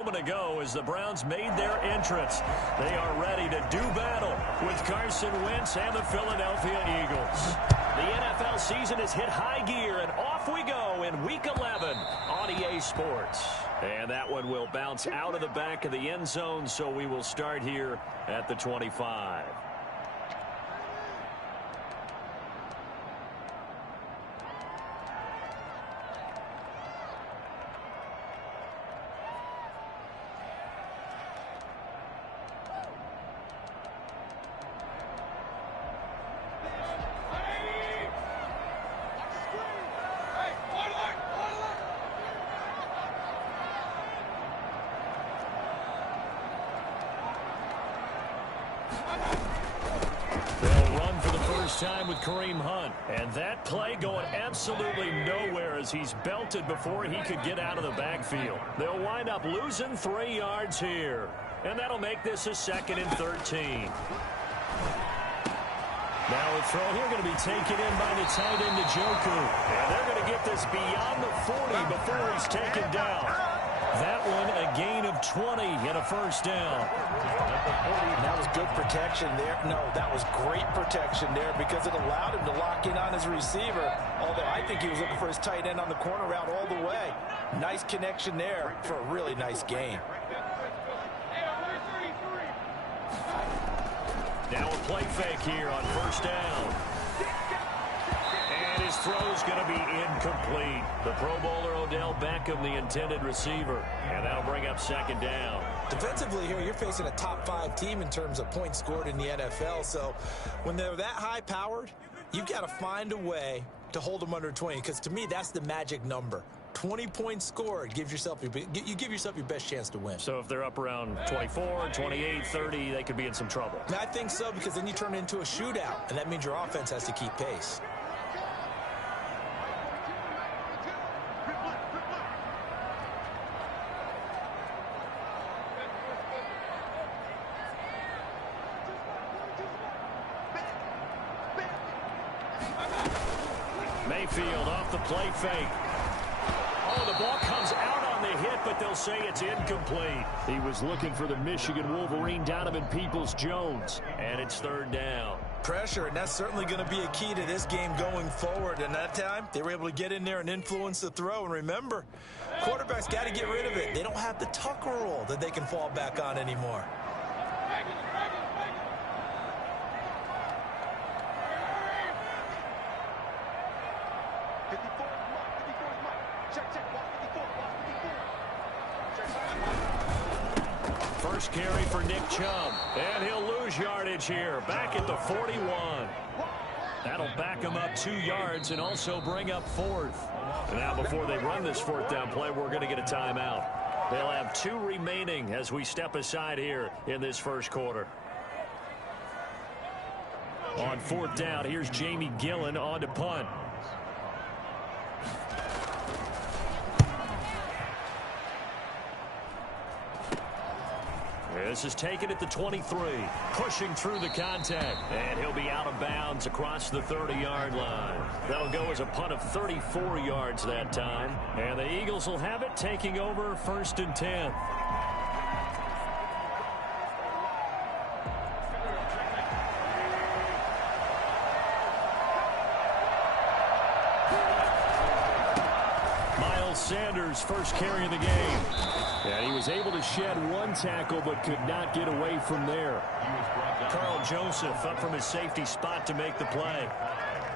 Ago as the Browns made their entrance. They are ready to do battle with Carson Wentz and the Philadelphia Eagles. The NFL season has hit high gear, and off we go in Week 11 on EA Sports. And that one will bounce out of the back of the end zone, so we will start here at the 25. Time with Kareem Hunt, and that play going absolutely nowhere as he's belted before he could get out of the backfield. They'll wind up losing 3 yards here, and that'll make this a 2nd and 13. Now a throw here going to be taken in by the tight end Njoku, and they're going to get this beyond the 40 before he's taken down. That one a gain of 20 and a first down. That was good protection there. No, that was great protection there because it allowed him to lock in on his receiver. Although I think he was looking for his tight end on the corner route all the way. Nice connection there for a really nice gain. Now a play fake here on first down. And his throw's going to be incomplete. The Pro Bowler Odell Beckham, the intended receiver. And that'll bring up 2nd down. Defensively here, you're facing a top 5 team in terms of points scored in the NFL. So when they're that high-powered, you've got to find a way to hold them under 20. Because to me, that's the magic number. 20 points scored, you give yourself your best chance to win. So if they're up around 24, 28, 30, they could be in some trouble. I think so, because then you turn it into a shootout, and that means your offense has to keep pace. Mayfield off the play fake. Oh, the ball comes out on the hit, but they'll say it's incomplete. He was looking for the Michigan Wolverine, Donovan Peoples-Jones, and it's 3rd down. Pressure, and that's certainly going to be a key to this game going forward. And that time, they were able to get in there and influence the throw. And remember, quarterbacks got to get rid of it. They don't have the Tucker rule that they can fall back on anymore. First carry for Nick Chubb, and he'll lose yardage here, back at the 41. That'll back him up 2 yards and also bring up 4th. Now before they run this 4th down play, we're going to get a timeout. They'll have 2 remaining as we step aside here in this first quarter. On 4th down, here's Jamie Gillen on to punt. This is taken at the 23, pushing through the contact, and he'll be out of bounds across the 30-yard line. That'll go as a punt of 34 yards that time, and the Eagles will have it, taking over 1st and 10. Miles Sanders, first carry of the game. And he was able to shed 1 tackle but could not get away from there. Carl Joseph up from his safety spot to make the play.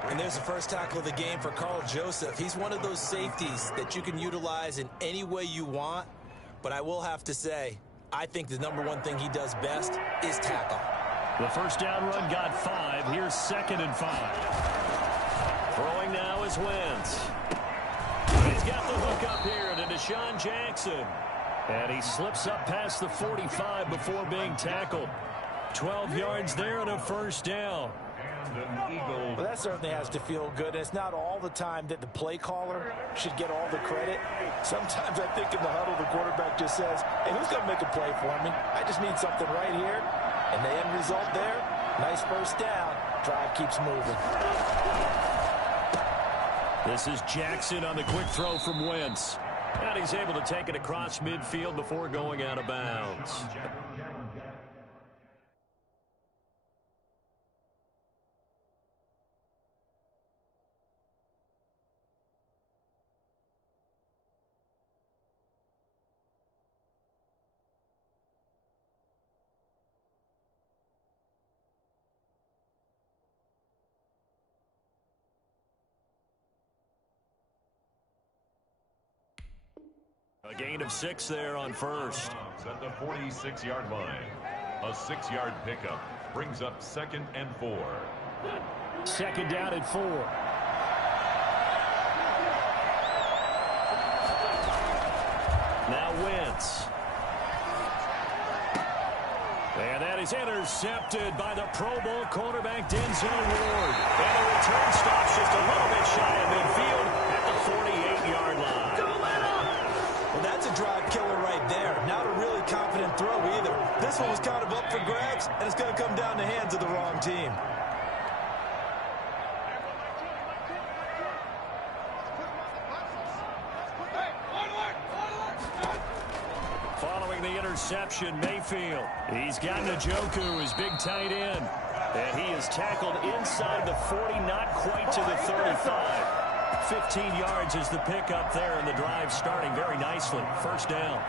And there's the first tackle of the game for Carl Joseph. He's one of those safeties that you can utilize in any way you want. But I will have to say, I think the #1 thing he does best is tackle. The first down run got 5. Here's 2nd and 5. Throwing now is Wentz. He's got the hook up here to Deshaun Jackson. And he slips up past the 45 before being tackled. 12 yards there and a first down. Well, that certainly has to feel good. It's not all the time that the play caller should get all the credit. Sometimes I think in the huddle, the quarterback just says, hey, who's going to make a play for me? I just need something right here. And the end result there, nice first down. Drive keeps moving. This is Jackson on the quick throw from Wentz. And he's able to take it across midfield before going out of bounds. A gain of 6 there on first. At the 46-yard line. A 6-yard pickup brings up 2nd and 4. 2nd down and 4. Now Wentz. And that is intercepted by the Pro Bowl cornerback Denzel Ward. And the return stops just a little bit shy of midfield at the 48-yard line. Well, that's a drive killer right there. Not a really confident throw either. This one was kind of up for grabs, and it's going to come down the hands of the wrong team. Following the interception, Mayfield. He's got Njoku, his big tight end. And he is tackled inside the 40, not quite to the 35. 15 yards is the pickup there, and the drive starting very nicely. First down.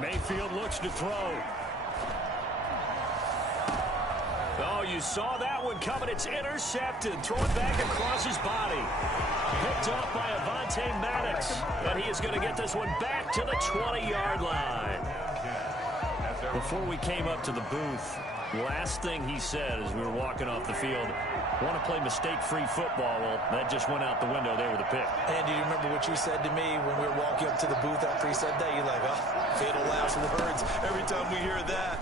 Mayfield looks to throw. Oh, you saw that one coming. It's intercepted. Throw it back across his body. Picked up by Avonte Maddox. And he is going to get this one back to the 20-yard line. Before we came up to the booth, last thing he said as we were walking off the field, want to play mistake-free football. Well, that just went out the window there with a pick. And do you remember what you said to me when we were walking up to the booth after he said that? You're like, oh, fatal last words. Every time we hear that,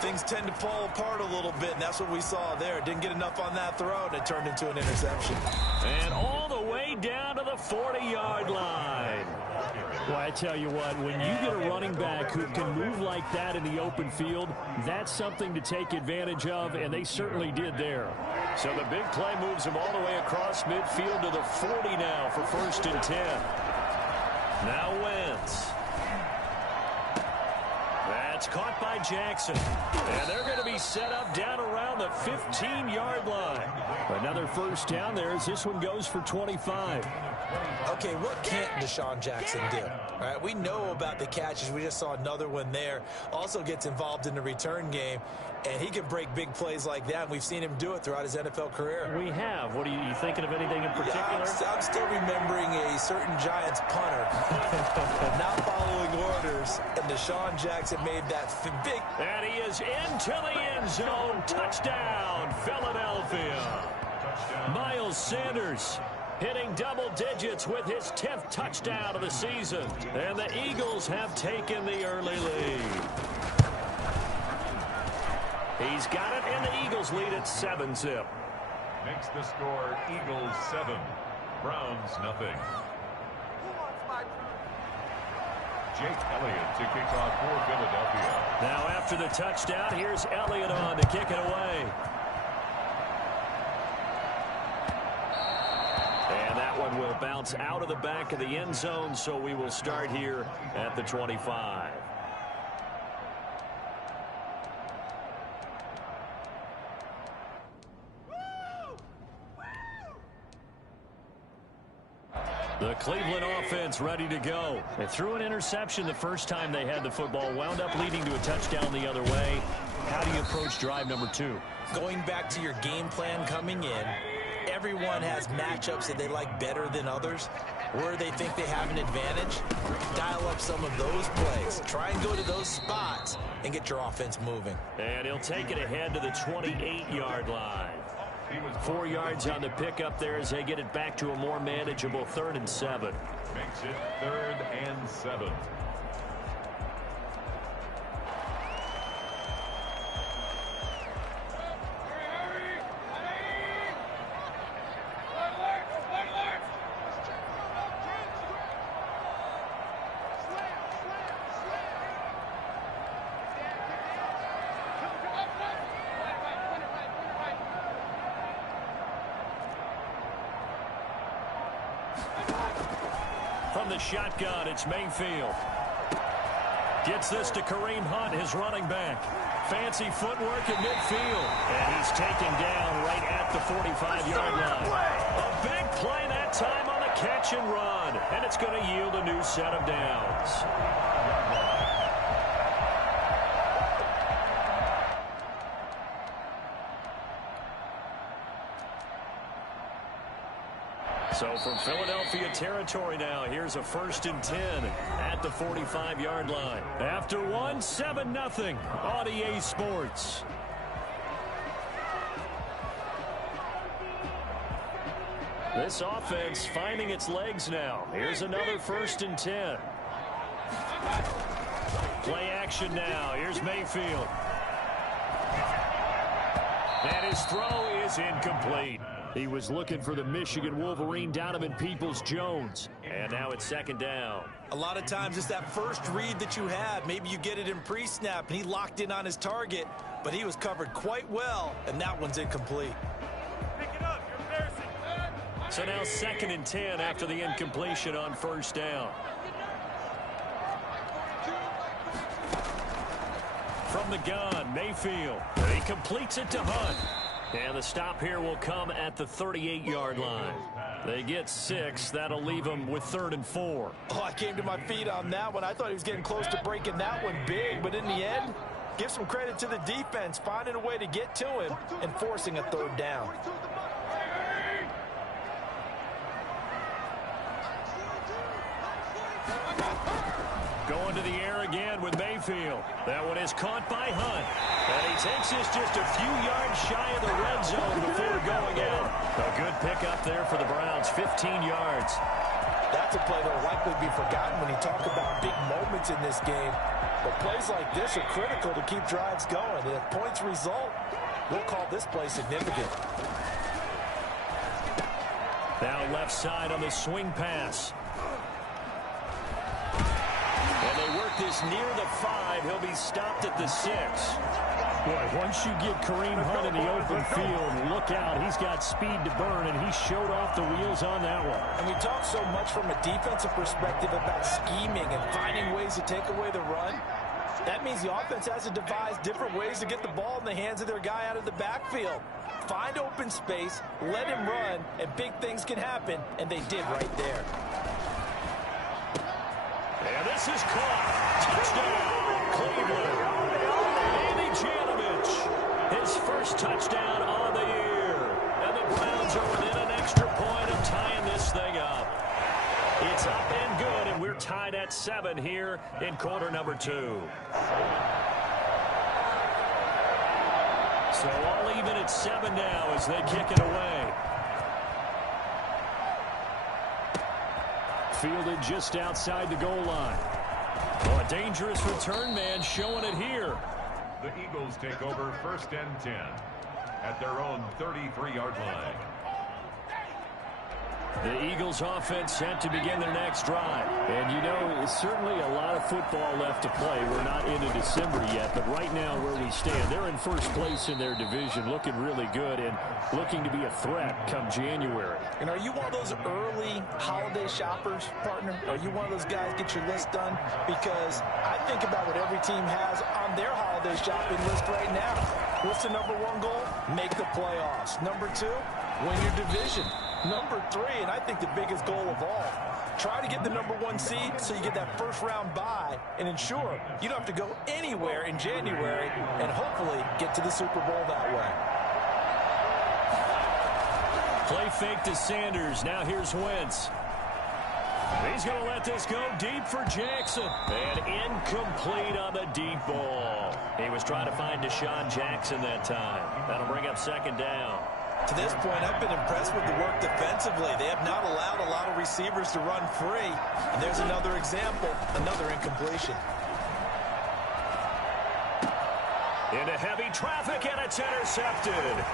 things tend to fall apart a little bit, and that's what we saw there. Didn't get enough on that throw, and it turned into an interception. And all the way down to the 40-yard line. Well, I tell you what, when you get a running back who can move like that in the open field, that's something to take advantage of, and they certainly did there. So the big play moves him all the way across midfield to the 40 now for 1st and 10. Now Wentz. That's caught by Jackson. And they're going to be set up down around the 15-yard line. Another first down there as this one goes for 25. Okay, what can't Deshaun Jackson do? All right, we know about the catches. We just saw another one there. Also gets involved in the return game, and he can break big plays like that. And we've seen him do it throughout his NFL career. We have. What are you thinking of anything in particular? Yeah, I'm still remembering a certain Giants punter not following orders, and Deshaun Jackson made that big. And he is into the end zone. Touchdown, Philadelphia. Miles Sanders hitting double digits with his 10th touchdown of the season. And the Eagles have taken the early lead. He's got it, and the Eagles lead at 7-zip. Makes the score Eagles 7, Browns nothing. Jake Elliott to kick off for Philadelphia. Now after the touchdown, here's Elliott on to kick it away. And that one will bounce out of the back of the end zone, so we will start here at the 25. The Cleveland offense ready to go. They threw an interception the first time they had the football, wound up leading to a touchdown the other way. How do you approach drive number 2? Going back to your game plan coming in, everyone has matchups that they like better than others, where they think they have an advantage. Dial up some of those plays. Try and go to those spots and get your offense moving. And he'll take it ahead to the 28-yard line. 4 yards on the pickup there as they get it back to a more manageable 3rd and 7. Makes it 3rd and 7. From the shotgun, it's Mayfield. Gets this to Kareem Hunt, his running back. Fancy footwork in midfield. And he's taken down right at the 45-yard line. A big play that time on the catch and run. And it's going to yield a new set of downs. So from Philadelphia territory now, here's a 1st and 10 at the 45-yard line. After one, 7-0 on EA Sports. This offense finding its legs now. Here's another 1st and 10. Play action now. Here's Mayfield. And his throw is incomplete. He was looking for the Michigan Wolverine, Donovan Peoples-Jones. And now it's 2nd down. A lot of times it's that first read that you have. Maybe you get it in pre-snap, and he locked in on his target, but he was covered quite well, and that one's incomplete. Pick it up. You're embarrassing. So now 2nd and 10 after the incompletion on 1st down. From the gun, Mayfield. He completes it to Hunt. And the stop here will come at the 38-yard line. They get 6. That'll leave them with 3rd and 4. Oh, I came to my feet on that one. I thought he was getting close to breaking that one big. But in the end, give some credit to the defense, finding a way to get to him and forcing a 3rd down. Going to the air again with Mayfield. That one is caught by Hunt. And he takes this just a few yards shy of the red zone before going out. A good pickup there for the Browns, 15 yards. That's a play that will likely be forgotten when you talk about big moments in this game. But plays like this are critical to keep drives going. And if points result, we'll call this play significant. Now left side on the swing pass. This near the 5, he'll be stopped at the 6. Boy, once you get Kareem Hunt in the open field, look out. He's got speed to burn, and he showed off the wheels on that one. And we talk so much from a defensive perspective about scheming and finding ways to take away the run. That means the offense has to devise different ways to get the ball in the hands of their guy out of the backfield. Find open space, let him run, and big things can happen, and they did right there. And this is caught. Touchdown, Cleveland. Andy Janovich, his first touchdown on the year. And the Browns are within an extra point of tying this thing up. It's up and good, and we're tied at 7 here in quarter number 2. So all even at 7 now as they kick it away. Fielded just outside the goal line. Oh, a dangerous return man showing it here. The Eagles take over 1st and 10 at their own 33-yard line. The Eagles offense set to begin their next drive. And you know, certainly a lot of football left to play. We're not into December yet, but right now where we stand, they're in first place in their division, looking really good and looking to be a threat come January. And are you one of those early holiday shoppers, partner? Are you one of those guys get your list done? Because I think about what every team has on their holiday shopping list right now. What's the number 1 goal? Make the playoffs. Number 2, win your division. Number 3, and I think the biggest goal of all, try to get the number 1 seed so you get that first-round bye and ensure you don't have to go anywhere in January and hopefully get to the Super Bowl that way. Play fake to Sanders. Now here's Wentz. He's going to let this go deep for Jackson. And incomplete on the deep ball. He was trying to find Deshaun Jackson that time. That'll bring up 2nd down. To this point, I've been impressed with the work defensively. They have not allowed a lot of receivers to run free. And there's another example, another incompletion. Into heavy traffic, and it's intercepted.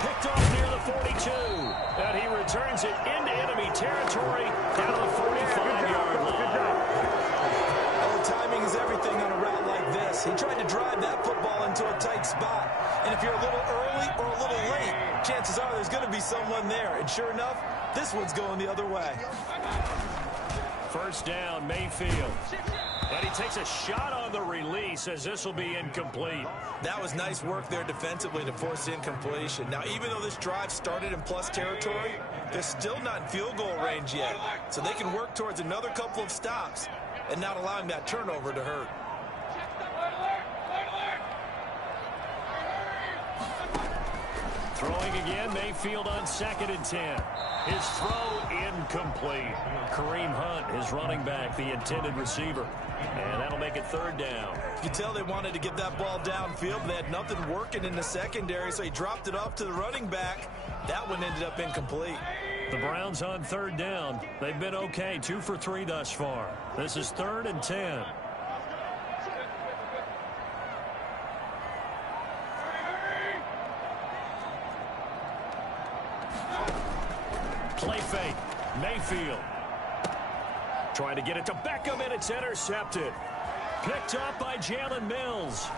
Picked off near the 42. And he returns it into enemy territory down to the 45-yard line. Oh, timing is everything on a route like this. He tried to drive that football into a tight spot. And if you're a little early or a little late, chances are there's going to be someone there. And sure enough, this one's going the other way. First down, Mayfield. And he takes a shot on the release as this will be incomplete. That was nice work there defensively to force incompletion. Now, even though this drive started in plus territory, they're still not in field goal range yet. So they can work towards another couple of stops and not allowing that turnover to hurt. Throwing again, Mayfield on 2nd and 10. His throw incomplete. Kareem Hunt, his running back, the intended receiver. And that'll make it 3rd down. You can tell they wanted to get that ball downfield. They had nothing working in the secondary, so he dropped it off to the running back. That one ended up incomplete. The Browns on 3rd down. They've been okay, 2 for 3 thus far. This is 3rd and 10. Play fake. Mayfield. Trying to get it to Beckham, and it's intercepted. Picked up by Jalen Mills.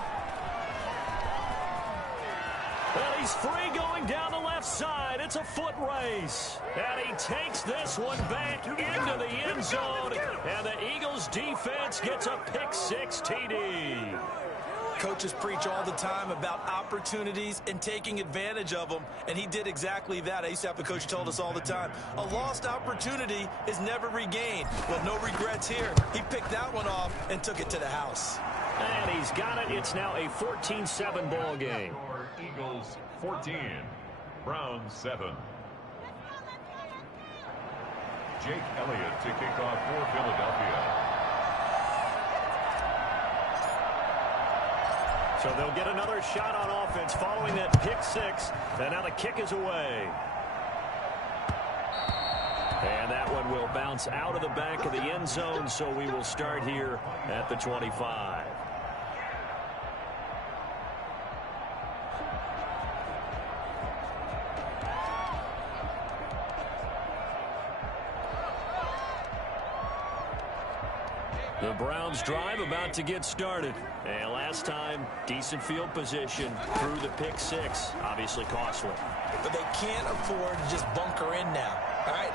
And he's free going down the left side. It's a foot race. And he takes this one back into the end zone. And the Eagles defense gets a pick-6 TD. Coaches preach all the time about opportunities and taking advantage of them, and he did exactly that. I used to have a coach who told us all the time, a lost opportunity is never regained. Well, no regrets here. He picked that one off and took it to the house. And he's got it. It's now a 14-7 ball game. Eagles 14, Browns 7. Jake Elliott to kick off for Philadelphia. So they'll get another shot on offense following that pick-6. And now the kick is away. And that one will bounce out of the back of the end zone, so we will start here at the 25. The Browns drive about to get started. And last time, decent field position through the pick-6. Obviously costly. But they can't afford to just bunker in now. All right,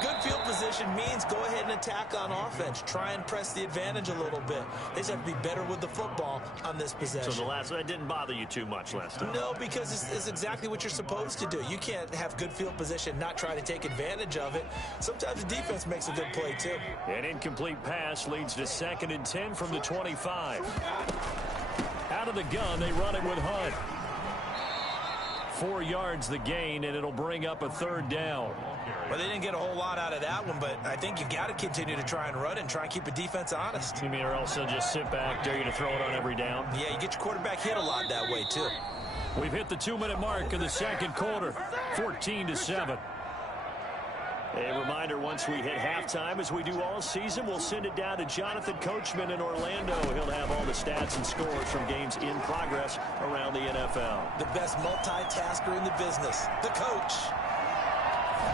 good field position means go ahead and attack on offense. Try and press the advantage a little bit. They just have to be better with the football on this possession. So that didn't bother you too much last time? No, because it's exactly what you're supposed to do. You can't have good field position, not try to take advantage of it. Sometimes the defense makes a good play, too. An incomplete pass leads to 2nd and 10 from the 25. Out of the gun, they run it with Hunt. 4 yards the gain, and it'll bring up a 3rd down. Well, they didn't get a whole lot out of that one, but I think you got to continue to try and run and try and keep the defense honest. You mean, or else they'll just sit back, dare you to throw it on every down? Yeah, you get your quarterback hit a lot that way, too. We've hit the 2-minute mark in the 2nd quarter, 14-7. A reminder, once we hit halftime, as we do all season, we'll send it down to Jonathan Coachman in Orlando. He'll have all the stats and scores from games in progress around the NFL. The best multitasker in the business, the coach.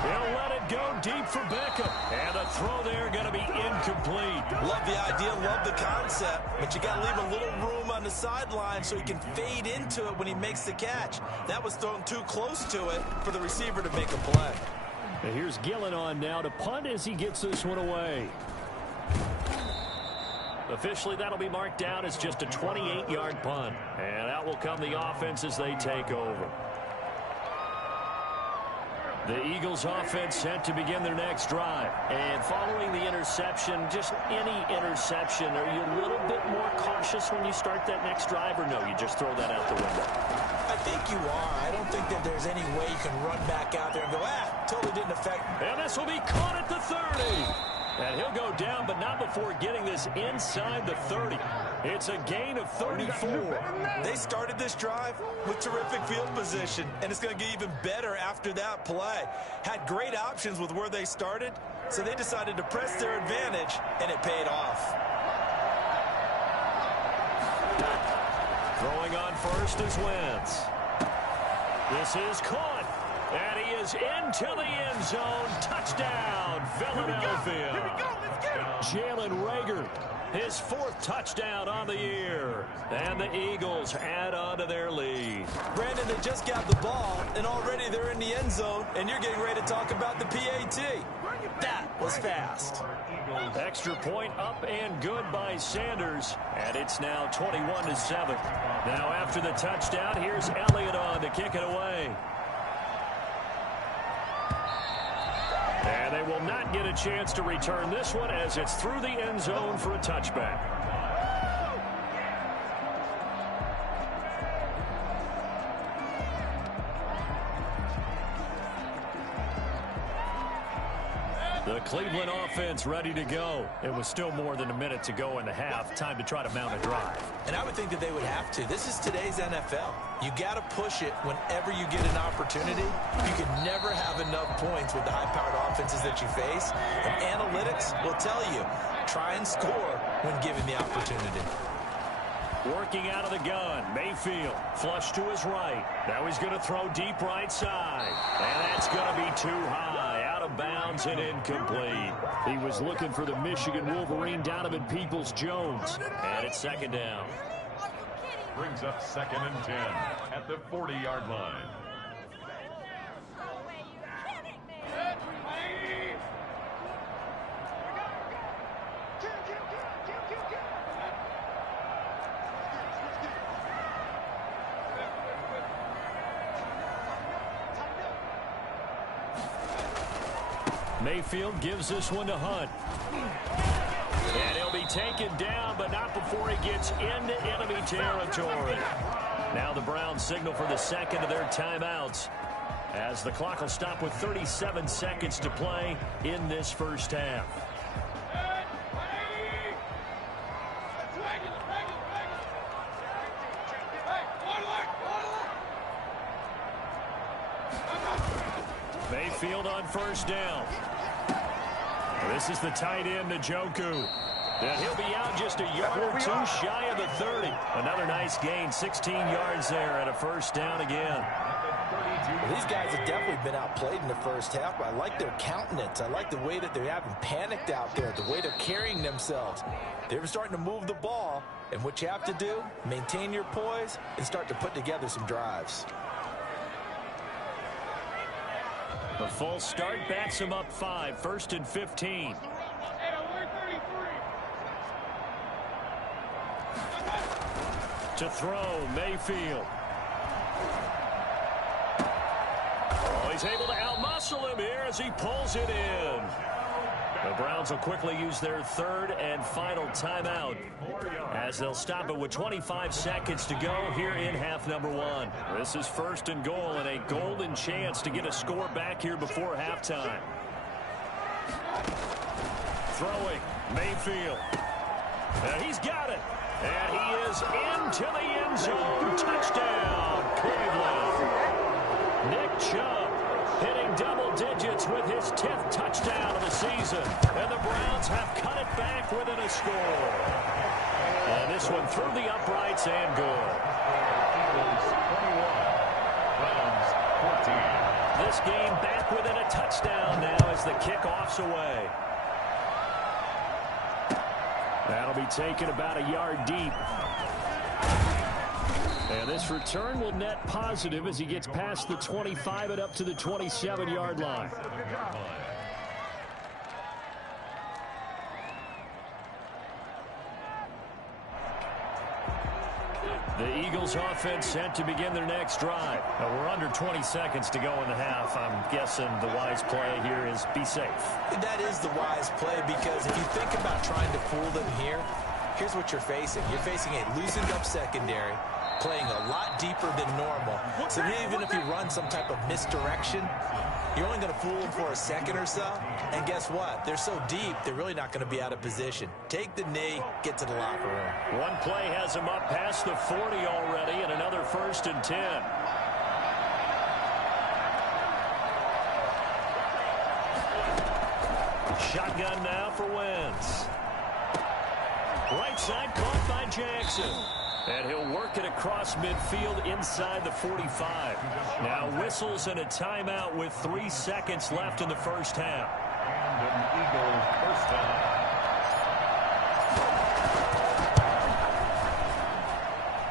He'll let it go deep for Beckham. And the throw there going to be incomplete. Love the idea, love the concept, but you got to leave a little room on the sideline so he can fade into it when he makes the catch. That was thrown too close to it for the receiver to make a play. And here's Gillen on now to punt as he gets this one away. Officially, that'll be marked down as just a 28-yard punt. And out will come the offense as they take over. The Eagles offense set to begin their next drive. And following the interception, just any interception, are you a little bit more cautious when you start that next drive, or no, you just throw that out the window? I think you are. I don't think that there's any way you can run back out there and go, totally didn't affect me. And this will be caught at the 30. And he'll go down, but not before getting this inside the 30. It's a gain of 34. They started this drive with terrific field position, and it's going to get even better after that play. Had great options with where they started, so they decided to press their advantage, and it paid off. Throwing on first is Wentz. This is caught. And he is into the end zone. Touchdown, Philadelphia. Here we go. Let's get it. Jalen Reagor, his 4th touchdown on the year. And the Eagles add on to their lead. Brandon, they just got the ball, and already they're in the end zone, and you're getting ready to talk about the PAT. That was fast. Extra point up and good by Sanders. And it's now 21-7. Now after the touchdown, here's Elliott on to kick it away. And they will not get a chance to return this one as it's through the end zone for a touchback. The Cleveland offense ready to go. It was still more than a minute to go in the half. Time to try to mount a drive. And I would think that they would have to. This is today's NFL. You got to push it whenever you get an opportunity. You can never have enough points with the high-powered offenses that you face. And analytics will tell you, try and score when given the opportunity. Working out of the gun, Mayfield flush to his right. Now he's going to throw deep right side. And that's going to be too high. Out of bounds and incomplete. He was looking for the Michigan Wolverine, Donovan Peoples-Jones. And it's second down. Brings up 2nd and 10 at the 40-yard line. Mayfield gives this one to Hunt. And he'll be taken down, but not before he gets into enemy territory. Now the Browns signal for the second of their timeouts, as the clock will stop with 37 seconds to play in this first half. Mayfield on first down. This is the tight end, Njoku. And he'll be out just a yard or two shy of the 30. Another nice gain, 16 yards there and a first down again. Well, these guys have definitely been outplayed in the first half, but I like their countenance. I like the way that they're having panicked out there, the way they're carrying themselves. They're starting to move the ball, and what you have to do, maintain your poise and start to put together some drives. The false start backs him up 5, 1st and 15. To throw, Mayfield. Oh, he's able to outmuscle him here as he pulls it in. The Browns will quickly use their third and final timeout, as they'll stop it with 25 seconds to go here in half number 1. This is 1st and goal and a golden chance to get a score back here before halftime. Throwing, Mayfield. And he's got it. And he is into the end zone. Touchdown, Cleveland. Nick Chubb hitting double digits with his 10th touchdown of the season. And the Browns have cut it back within a score. And this one through the uprights and good. Eagles 21, Browns 14. This game back within a touchdown now as the kickoff's away. That'll be taken about a yard deep. And this return will net positive as he gets past the 25 and up to the 27-yard line. The Eagles offense set to begin their next drive. Now we're under 20 seconds to go in the half. I'm guessing the wise play here is be safe. That is the wise play, because if you think about trying to fool them here, here's what you're facing. You're facing a loosened up secondary, playing a lot deeper than normal. So even if you run some type of misdirection, you're only going to fool them for a second or so. And guess what? They're so deep, they're really not going to be out of position. Take the knee, get to the locker room. One play has him up past the 40 already, and another 1st and 10. Shotgun now for Wentz. Right side caught by Jackson. And he'll work it across midfield inside the 45. Now whistles and a timeout with 3 seconds left in the first half. And an Eagle first down.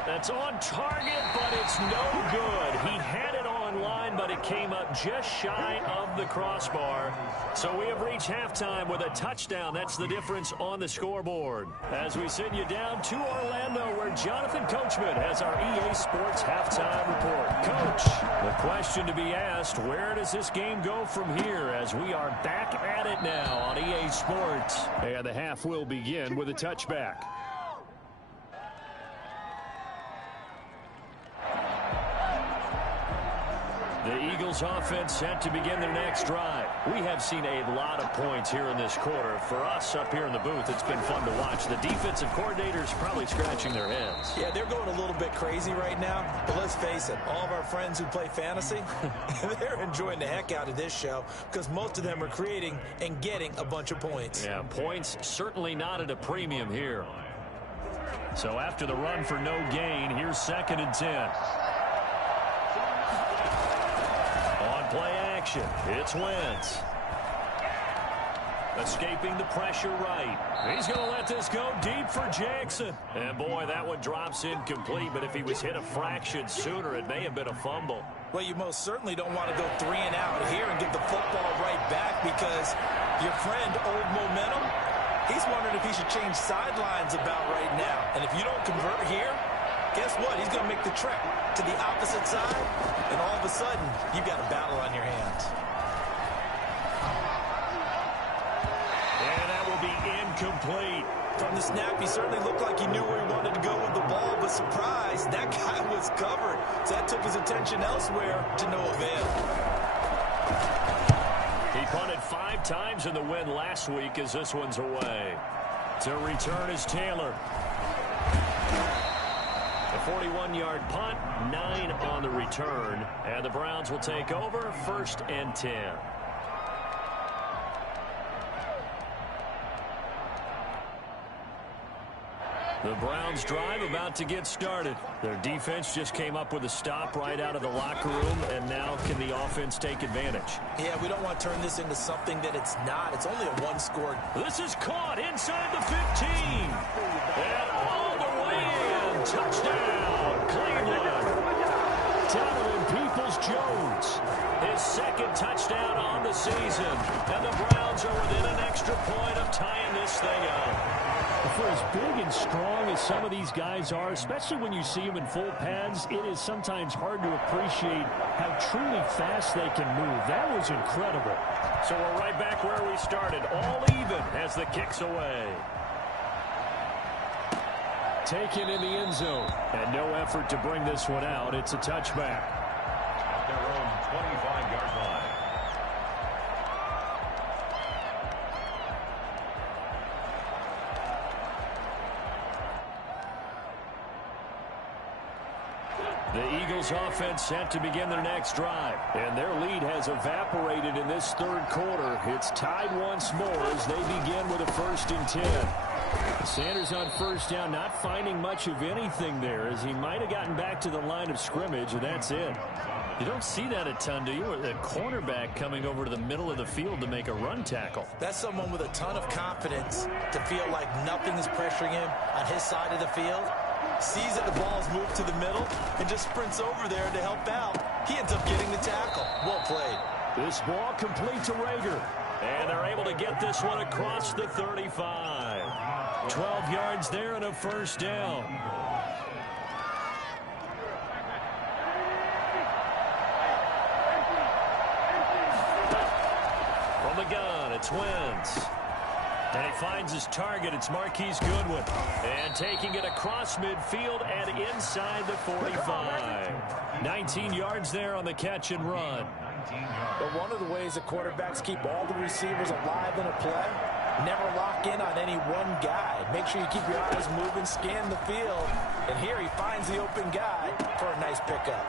That's on target, but it's no good. He had it on line but it came up just shy of the crossbar. So we have reached halftime with a touchdown. That's the difference on the scoreboard. As we send you down to Orlando, where Jonathan Coachman has our EA Sports halftime report. Coach, the question to be asked, where does this game go from here as we are back at it now on EA Sports? And the half will begin with a touchback. The Eagles offense set to begin their next drive. We have seen a lot of points here in this quarter. For us up here in the booth, it's been fun to watch. The defensive coordinators probably scratching their heads. Yeah, they're going a little bit crazy right now. But let's face it, all of our friends who play fantasy, they're enjoying the heck out of this show because most of them are creating and getting a bunch of points. Yeah, points certainly not at a premium here. So after the run for no gain, here's 2nd and 10. Play action. It's Wentz. Escaping the pressure right. He's going to let this go deep for Jackson. And boy, that one drops incomplete, but if he was hit a fraction sooner, it may have been a fumble. Well, you most certainly don't want to go 3 and out here and give the football right back because your friend, Old Momentum, he's wondering if he should change sidelines about right now. And if you don't convert here, guess what? He's going to make the trek to the opposite side, and all of a sudden, you've got a battle on your hands. And that will be incomplete. From the snap, he certainly looked like he knew where he wanted to go with the ball, but surprise, that guy was covered. So that took his attention elsewhere to no avail. He punted 5 times in the win last week as this one's away. To return is Taylor. A 41-yard punt, 9 on the return, and the Browns will take over 1st and 10. The Browns drive about to get started. Their defense just came up with a stop right out of the locker room, and now can the offense take advantage? Yeah, we don't want to turn this into something that it's not. It's only a one-score. This is caught inside the 15. And all the way in. Touchdown, Cleveland. Donovan Peoples-Jones. His 2nd touchdown on the season. And the Browns are within an extra point of tying this thing up. For as big and strong as some of these guys are, especially when you see them in full pads, it is sometimes hard to appreciate how truly fast they can move. That was incredible. So we're right back where we started, all even as the kick's away. Taken in the end zone, and no effort to bring this one out. It's a touchback. At their own 25-yard line. The Eagles offense set to begin their next drive, and their lead has evaporated in this 3rd quarter. It's tied once more as they begin with a 1st and 10. Sanders on 1st down, not finding much of anything there as he might have gotten back to the line of scrimmage, and that's it. You don't see that a ton, do you? A cornerback coming over to the middle of the field to make a run tackle. That's someone with a ton of confidence to feel like nothing is pressuring him on his side of the field. Sees that the ball's moved to the middle and just sprints over there to help out. He ends up getting the tackle. Well played. This ball complete to Rager. And they're able to get this one across the 35. 12 yards there and a 1st down. From the gun, it's Wentz. And he finds his target. It's Marquise Goodwin. And taking it across midfield and inside the 45. 19 yards there on the catch and run. But one of the ways that quarterbacks keep all the receivers alive in a play, never lock in on any one guy. Make sure you keep your eyes moving, scan the field. And here he finds the open guy for a nice pickup.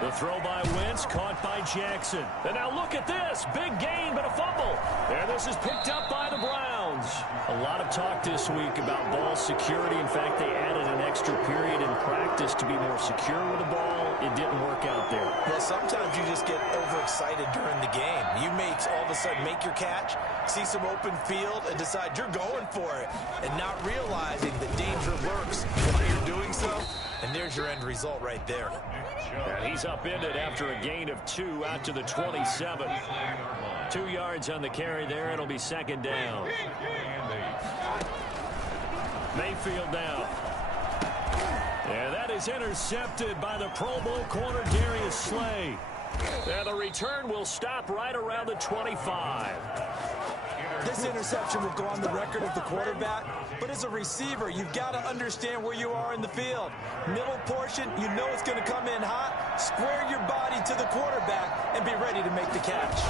The throw by Wentz, caught by Jackson. And now look at this. Big gain, but a fumble. And this is picked up by the Browns. A lot of talk this week about ball security. In fact, they added an extra period in practice to be more secure with the ball. It didn't work out there. Well, sometimes you just get overexcited during the game. You may all of a sudden make your catch, see some open field, and decide you're going for it, and not realizing the danger lurks while you're doing so. And there's your end result right there. And he's upended after a gain of 2 out to the 27. 2 yards on the carry there. It'll be second down. Mayfield now. And that is intercepted by the Pro Bowl corner Darius Slay. And the return will stop right around the 25. This interception will go on the record of the quarterback, but as a receiver, you've got to understand where you are in the field. Middle portion, you know it's going to come in hot. Square your body to the quarterback and be ready to make the catch.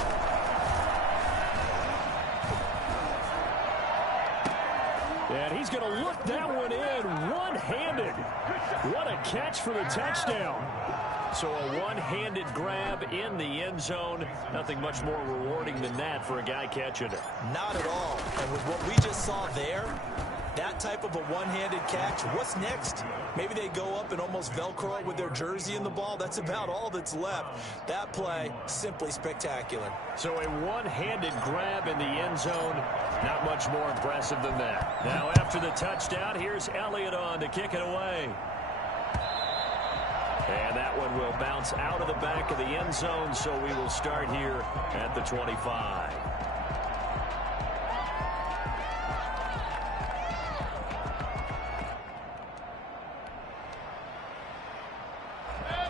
And he's going to look that one in one-handed. What a catch for the touchdown. So a one-handed grab in the end zone. Nothing much more rewarding than that for a guy catching it. Not at all. And with what we just saw there, that type of a one-handed catch, what's next? Maybe they go up and almost Velcro it with their jersey in the ball. That's about all that's left. That play, simply spectacular. So a one-handed grab in the end zone. Not much more impressive than that. Now after the touchdown, here's Elliott on to kick it away. And that one will bounce out of the back of the end zone, so we will start here at the 25.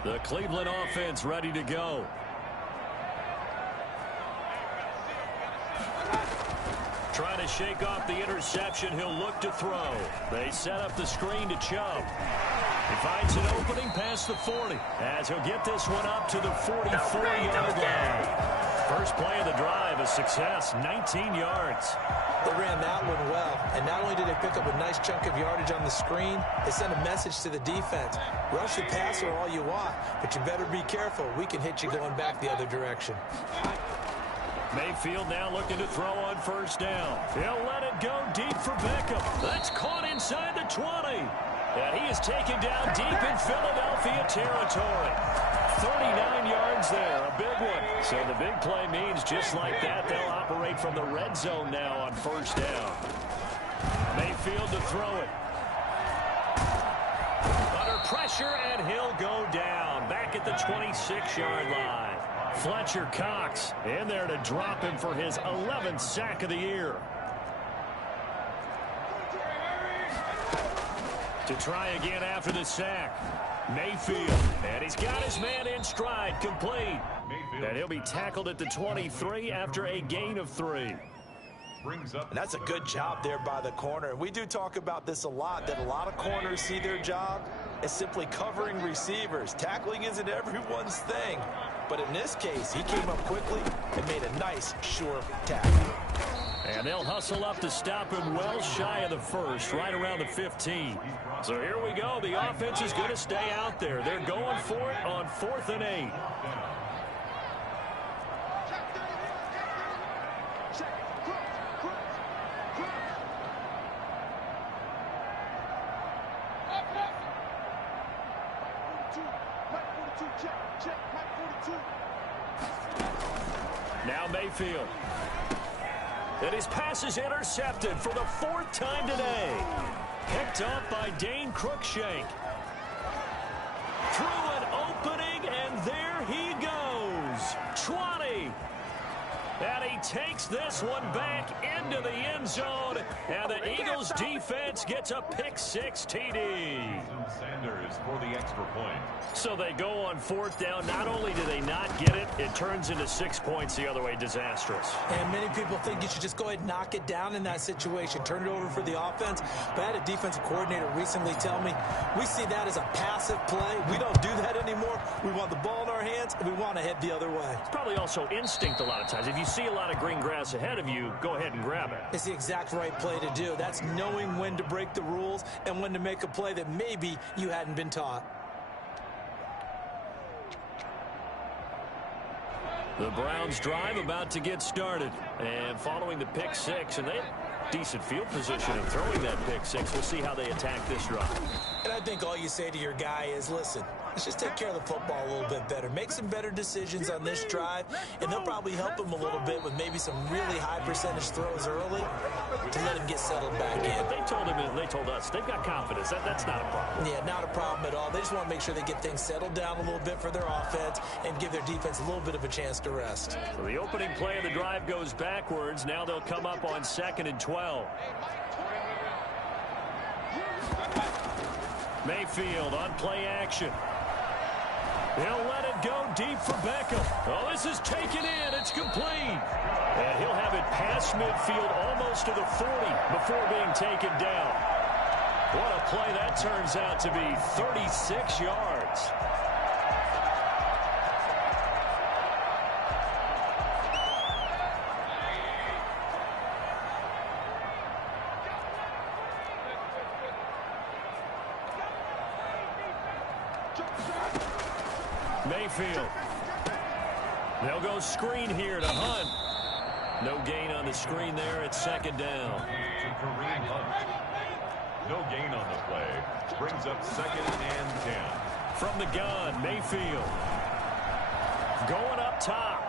The Cleveland offense ready to go. Trying to shake off the interception. He'll look to throw. They set up the screen to Chubb. He finds an opening past the 40 as he'll get this one up to the 44-yard line. First play of the drive, a success, 19 yards. They ran that one well, and not only did they pick up a nice chunk of yardage on the screen, they sent a message to the defense. Rush the passer all you want, but you better be careful. We can hit you going back the other direction. Mayfield now looking to throw on first down. He'll let it go deep for Beckham. That's caught inside the 20. And he is taken down deep in Philadelphia territory. 39 yards there, a big one. So the big play means just like that, they'll operate from the red zone now on first down. Mayfield to throw it. Under pressure, and he'll go down. Back at the 26-yard line. Fletcher Cox in there to drop him for his 11th sack of the year. To try again after the sack. Mayfield. And he's got his man in stride, complete. And he'll be tackled at the 23 after a gain of 3. And that's a good job there by the corner. We do talk about this a lot, that a lot of corners see their job as simply covering receivers. Tackling isn't everyone's thing. But in this case, he came up quickly and made a nice, sure tackle. And they'll hustle up to stop him well shy of the first, right around the 15. So here we go. The offense is going to stay out there. They're going for it on 4th and 8. Now Mayfield. And his pass is intercepted for the 4th time today. Picked off by Dane Cruikshank. Through an opening, and there he goes. 20. And he takes this one back into the end zone. And the Eagles defense gets a pick-6 TD. Sanders for the extra point. So they go on 4th down. Not only do they not get it, it turns into 6 points the other way. Disastrous. And many people think you should just go ahead and knock it down in that situation. Turn it over for the offense. But I had a defensive coordinator recently tell me, we see that as a passive play. We don't do that anymore. We want the ball in our hands, and we want to head the other way. It's probably also instinct a lot of times. If you see a lot of green grass ahead of you, go ahead and grab it. It's the exact right play to do. That's knowing when to break the rules and when to make a play that maybe you hadn't been taught. The Browns drive about to get started. And following the pick-6, and they have decent field position of throwing that pick-6. We'll see how they attack this drive. And I think all you say to your guy is, listen, let's just take care of the football a little bit better. Make some better decisions on this drive, and they'll probably help him a little bit with maybe some really high percentage throws early to let him get settled back in. But they told us they've got confidence. That's not a problem. Yeah, not a problem at all. They just want to make sure they get things settled down a little bit for their offense and give their defense a little bit of a chance to rest. So the opening play of the drive goes backwards. Now they'll come up on 2nd and 12. Mayfield on play action. He'll let it go deep for Beckham. Oh, this is taken in. It's complete. And he'll have it past midfield almost to the 40 before being taken down. What a play that turns out to be. 36 yards. Mayfield. They'll go screen here to Hunt. No gain on the screen there. It's 2nd down. To Kareem Hunt. No gain on the play. Brings up 2nd and 10. From the gun, Mayfield. Going up top.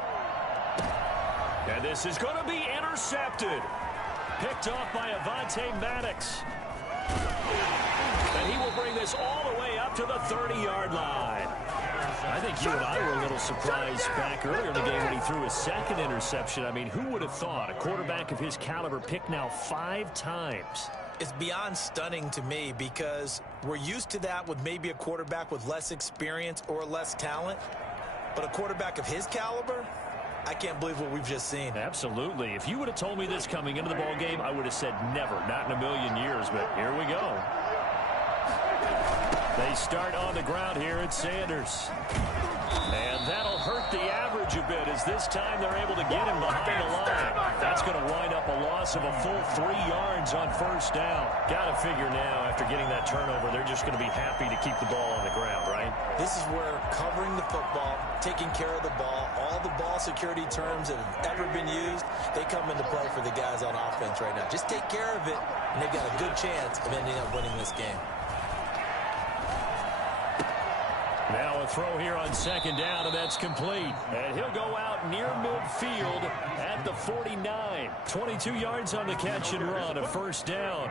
And this is going to be intercepted. Picked off by Avonte Maddox. And he will bring this all the way up to the 30-yard line. I think you and I were a little surprised back earlier in the game when he threw his 2nd interception. I mean, who would have thought a quarterback of his caliber picked now 5 times? It's beyond stunning to me because we're used to that with maybe a quarterback with less experience or less talent. But a quarterback of his caliber, I can't believe what we've just seen. Absolutely. If you would have told me this coming into the ball game, I would have said never, not in a million years. But here we go. They start on the ground here at Sanders. And that'll hurt the average a bit as this time they're able to get him behind the line. That's going to wind up a loss of a full 3 yards on 1st down. Got to figure now, after getting that turnover, they're just going to be happy to keep the ball on the ground, right? This is where covering the football, taking care of the ball, all the ball security terms that have ever been used, they come into play for the guys on offense right now. Just take care of it, and they've got a good chance of ending up winning this game. Now a throw here on 2nd down, and that's complete. And he'll go out near midfield at the 49. 22 yards on the catch and run, a 1st down.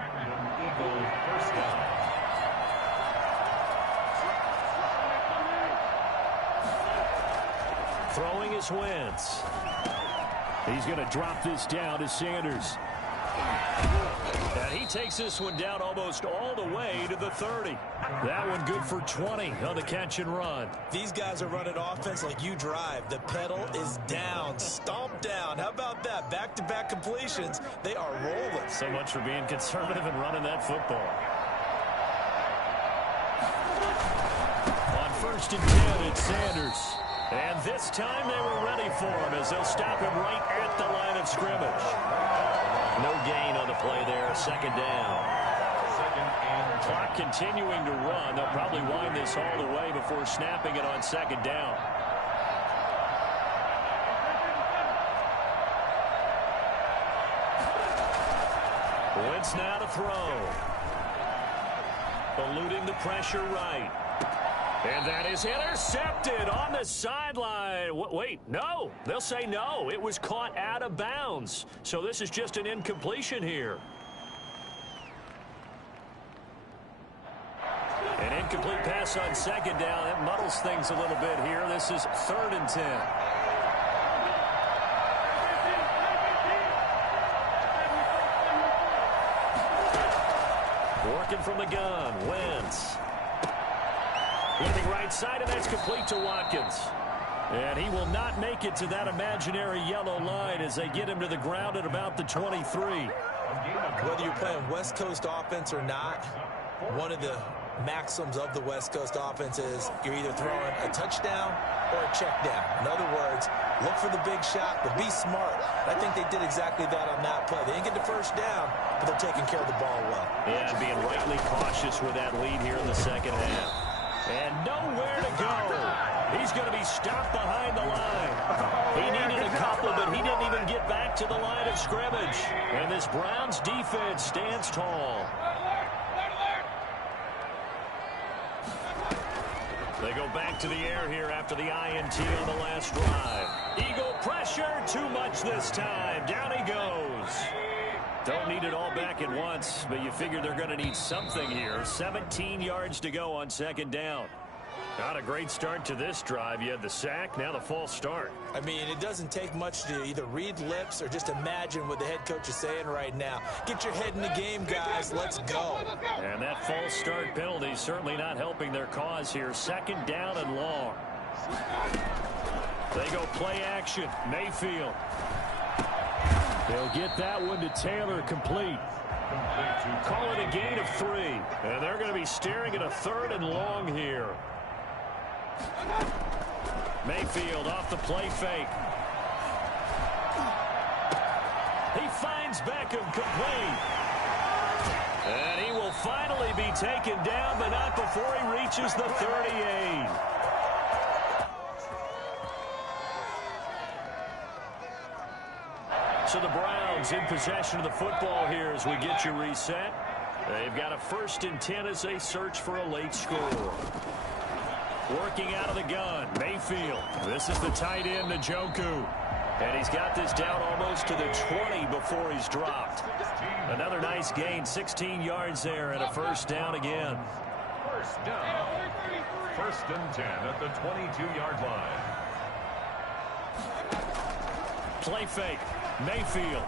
First down. Throwing is Wentz. He's going to drop this down to Sanders. And he takes this one down almost all the way to the 30. That one good for 20 on the catch and run. These guys are running offense like you drive. The pedal is down, stomp down. How about that? Back-to-back completions. They are rolling. So much for being conservative and running that football. On 1st and 10, it's Sanders. And this time they were ready for him as they'll stop him right at the line of scrimmage. No gain on the play there, 2nd down. 2nd and 10. Clock continuing to run. They'll probably wind this all the way before snapping it on 2nd down. Wentz now to throw. Eluding the pressure right. And that is intercepted on the sideline. Wait, no. They'll say no. It was caught out of bounds. So this is just an incompletion here. An incomplete pass on 2nd down. That muddles things a little bit here. This is 3rd and 10. Working from the gun. Wentz. Looking right side, and that's complete to Watkins. And he will not make it to that imaginary yellow line as they get him to the ground at about the 23. Whether you're playing West Coast offense or not, one of the maxims of the West Coast offense is you're either throwing a touchdown or a check down. In other words, look for the big shot, but be smart. I think they did exactly that on that play. They didn't get the 1st down, but they're taking care of the ball well. Yeah, and being rightly cautious with that lead here in the 2nd half. And nowhere to go. He's going to be stopped behind the line. He needed a couple, but he didn't even get back to the line of scrimmage. And this Browns defense stands tall. They go back to the air here after the INT on the last drive. Eagle pressure, too much this time. Down he goes. Don't need it all back at once, but you figure they're going to need something here. 17 yards to go on second down. Not a great start to this drive. You had the sack, now the false start. I mean, it doesn't take much to either read lips or just imagine what the head coach is saying right now. Get your head in the game, guys. Let's go. And that false start penalty is certainly not helping their cause here. Second down and long. They go play action. Mayfield. They'll get that one to Taylor, complete. Call it a gain of 3. And they're going to be staring at a third and long here. Mayfield off the play fake. He finds Beckham, complete. And he will finally be taken down, but not before he reaches the 38. So the Browns in possession of the football here as we get you reset. They've got a 1st and 10 as they search for a late score. Working out of the gun, Mayfield. This is the tight end, Njoku. And he's got this down almost to the 20 before he's dropped. Another nice gain, 16 yards there, and a first down again. First down. 1st and 10 at the 22-yard line. Play fake, Mayfield.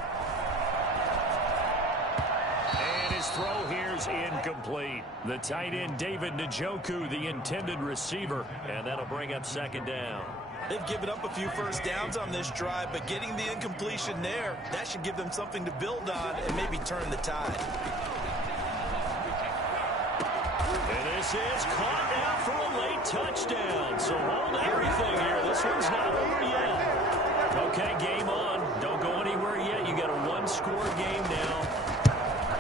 And his throw here's incomplete. The tight end, David Njoku, the intended receiver. And that'll bring up second down. They've given up a few first downs on this drive, but getting the incompletion there, that should give them something to build on and maybe turn the tide. And this is caught now for a late touchdown. So hold everything here. This one's not over yet. Okay, game on. Don't go anywhere yet. You got a one-score game now.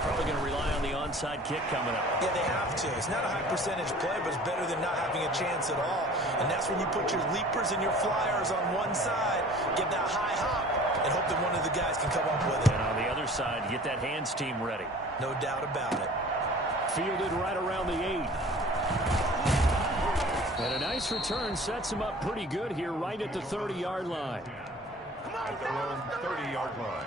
Probably going to rely on the onside kick coming up. Yeah, they have to. It's not a high percentage play, but it's better than not having a chance at all. And that's when you put your leapers and your flyers on one side, give that high hop, and hope that one of the guys can come up with it. And on the other side, get that hands team ready. No doubt about it. Fielded right around the 8. And a nice return sets him up pretty good here right at the 30-yard line. At their own 30-yard line.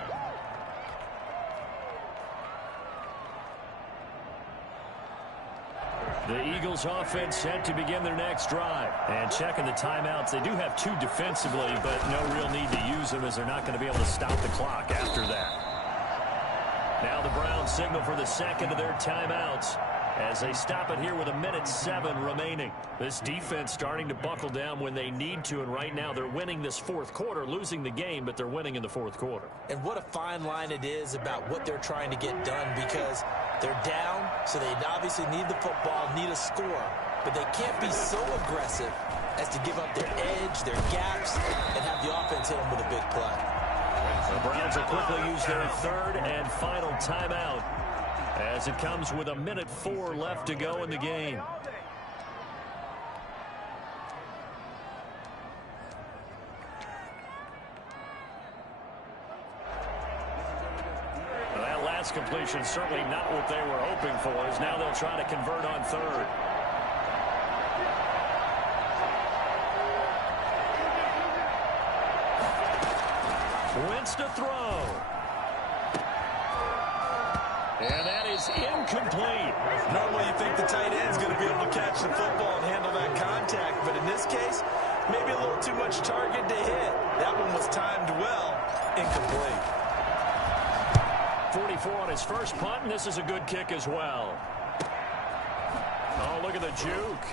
The Eagles offense set to begin their next drive. And checking the timeouts, they do have 2 defensively, but no real need to use them as they're not going to be able to stop the clock after that. Now the Browns signal for the second of their timeouts as they stop it here with 1:07 remaining. This defense starting to buckle down when they need to, and right now they're winning this 4th quarter, losing the game, but they're winning in the 4th quarter. And what a fine line it is about what they're trying to get done, because they're down, so they obviously need the football, need a score, but they can't be so aggressive as to give up their edge, their gaps, and have the offense hit them with a big play. The Browns will quickly use their 3rd and final timeout as it comes with 1:04 left to go in the game. Well, that last completion certainly not what they were hoping for, as now they'll try to convert on 3rd. Wentz to throw. And that is incomplete. Normally you think the tight end's going to be able to catch the football and handle that contact, but in this case, maybe a little too much target to hit. That one was timed well. Incomplete. 44 on his first punt, and this is a good kick as well. Oh, look at the juke.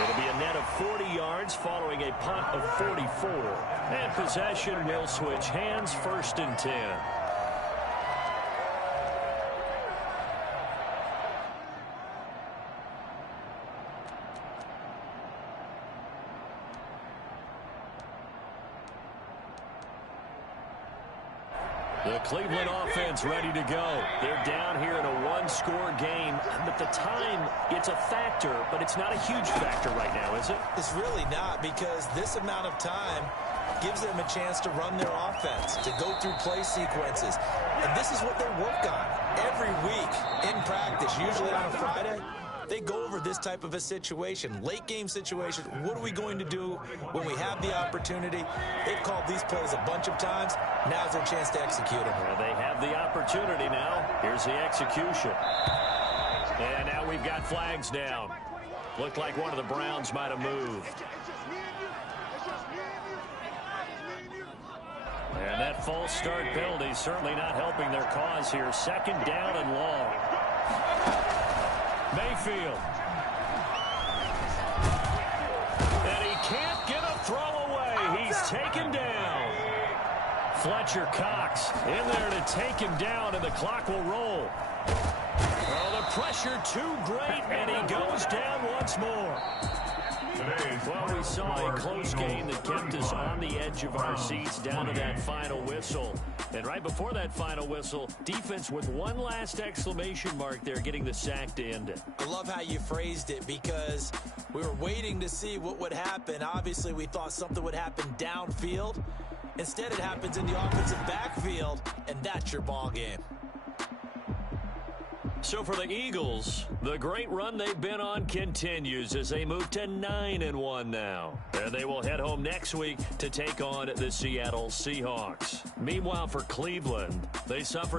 It'll be a net of 40 yards following a punt of 44. And possession will switch hands, 1st and 10. The Cleveland offense ready to go. They're down here in a one-score game, but the time, it's a factor, but it's not a huge factor right now, is it? It's really not, because this amount of time gives them a chance to run their offense, to go through play sequences. And this is what they work on every week in practice, usually on a Friday. they go over this type of a situation, late game situation. What are we going to do when we have the opportunity? They've called these plays a bunch of times. Now's their chance to execute them. Well, they have the opportunity now. Here's the execution. And now we've got flags down. Looked like one of the Browns might have moved. And that false start penalty certainly not helping their cause here. Second down and long. Mayfield. And he can't get a throw away. He's taken down. Fletcher Cox in there to take him down, and the clock will roll. Oh, the pressure too great, and he goes down once more. Well, we saw a close game that kept us on the edge of our seats down to that final whistle. And right before that final whistle, defense with one last exclamation mark there, getting the sack to end it. I love how you phrased it, because we were waiting to see what would happen. Obviously, we thought something would happen downfield. Instead, it happens in the offensive backfield, and that's your ball game. So for the Eagles, the great run they've been on continues as they move to 9-1 now. And they will head home next week to take on the Seattle Seahawks. Meanwhile, for Cleveland, they suffered